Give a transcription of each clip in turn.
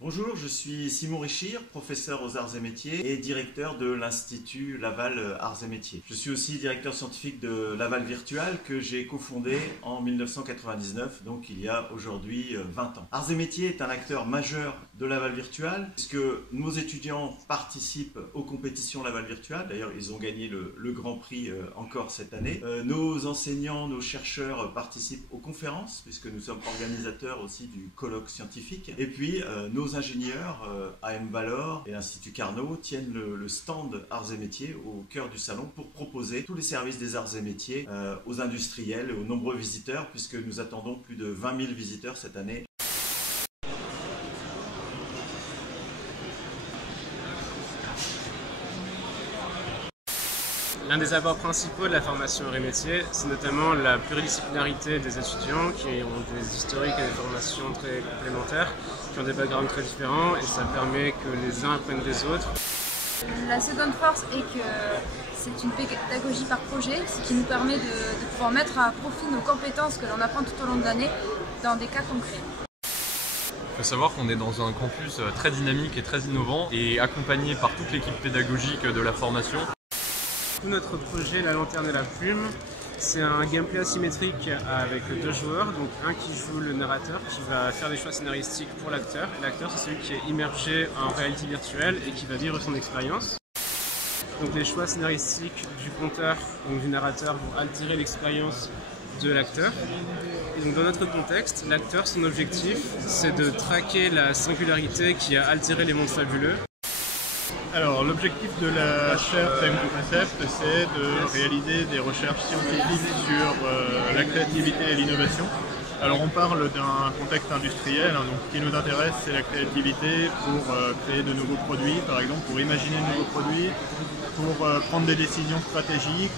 Bonjour, je suis Simon Richir, professeur aux arts et métiers et directeur de l'Institut Laval Arts et Métiers. Je suis aussi directeur scientifique de Laval Virtual que j'ai cofondé en 1999, donc il y a aujourd'hui 20 ans. Arts et Métiers est un acteur majeur de Laval Virtual puisque nos étudiants participent aux compétitions Laval Virtual. D'ailleurs, ils ont gagné le Grand Prix encore cette année. Nos enseignants, nos chercheurs participent aux conférences puisque nous sommes organisateurs aussi du colloque scientifique. Et puis, nos ingénieurs, AM Valor et l'Institut Carnot, tiennent le stand Arts et Métiers au cœur du salon pour proposer tous les services des arts et métiers aux industriels et aux nombreux visiteurs, puisque nous attendons plus de 20 000 visiteurs cette année. L'un des apports principaux de la formation Arts et Métiers, c'est notamment la pluridisciplinarité des étudiants qui ont des historiques et des formations très complémentaires, qui ont des backgrounds très différents et ça permet que les uns apprennent des autres. La seconde force est que c'est une pédagogie par projet, ce qui nous permet de pouvoir mettre à profit nos compétences que l'on apprend tout au long de l'année dans des cas concrets. Il faut savoir qu'on est dans un campus très dynamique et très innovant et accompagné par toute l'équipe pédagogique de la formation. Tout notre projet, la lanterne et la plume, c'est un gameplay asymétrique avec deux joueurs, donc un qui joue le narrateur, qui va faire des choix scénaristiques pour l'acteur. L'acteur, c'est celui qui est immergé en réalité virtuelle et qui va vivre son expérience. Donc les choix scénaristiques du conteur, donc du narrateur, vont altérer l'expérience de l'acteur. Et donc dans notre contexte, l'acteur, son objectif, c'est de traquer la singularité qui a altéré les mondes fabuleux. Alors l'objectif de la chaire Time to Concept, c'est de réaliser des recherches scientifiques sur la créativité et l'innovation. Alors on parle d'un contexte industriel, donc ce qui nous intéresse c'est la créativité pour créer de nouveaux produits, par exemple pour imaginer de nouveaux produits, pour prendre des décisions stratégiques.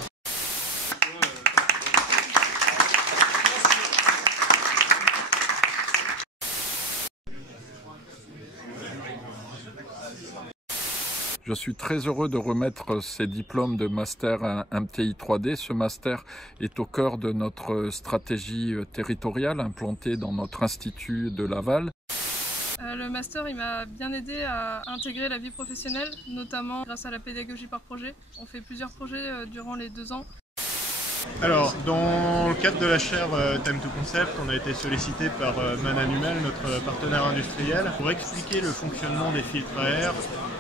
Je suis très heureux de remettre ces diplômes de master MTI 3D. Ce master est au cœur de notre stratégie territoriale implantée dans notre institut de Laval. Le master il m'a bien aidé à intégrer la vie professionnelle, notamment grâce à la pédagogie par projet. On fait plusieurs projets durant les 2 ans. Alors, dans le cadre de la chaire Time to Concept, on a été sollicité par Mananumel, notre partenaire industriel, pour expliquer le fonctionnement des filtres à air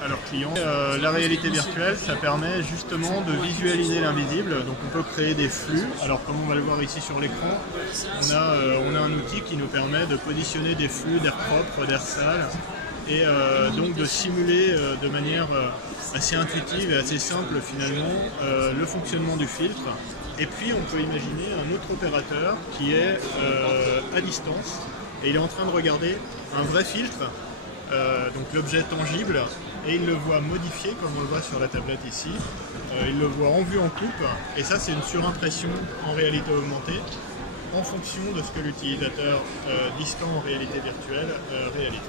à leurs clients. La réalité virtuelle, ça permet justement de visualiser l'invisible, donc on peut créer des flux. Alors comme on va le voir ici sur l'écran, on a un outil qui nous permet de positionner des flux d'air propre, d'air sale, et donc de simuler de manière assez intuitive et assez simple finalement le fonctionnement du filtre. Et puis on peut imaginer un autre opérateur qui est à distance et il est en train de regarder un vrai filtre, donc l'objet tangible, et il le voit modifié comme on le voit sur la tablette ici. Il le voit en vue en coupe et ça c'est une surimpression en réalité augmentée en fonction de ce que l'utilisateur distant en réalité virtuelle réalise.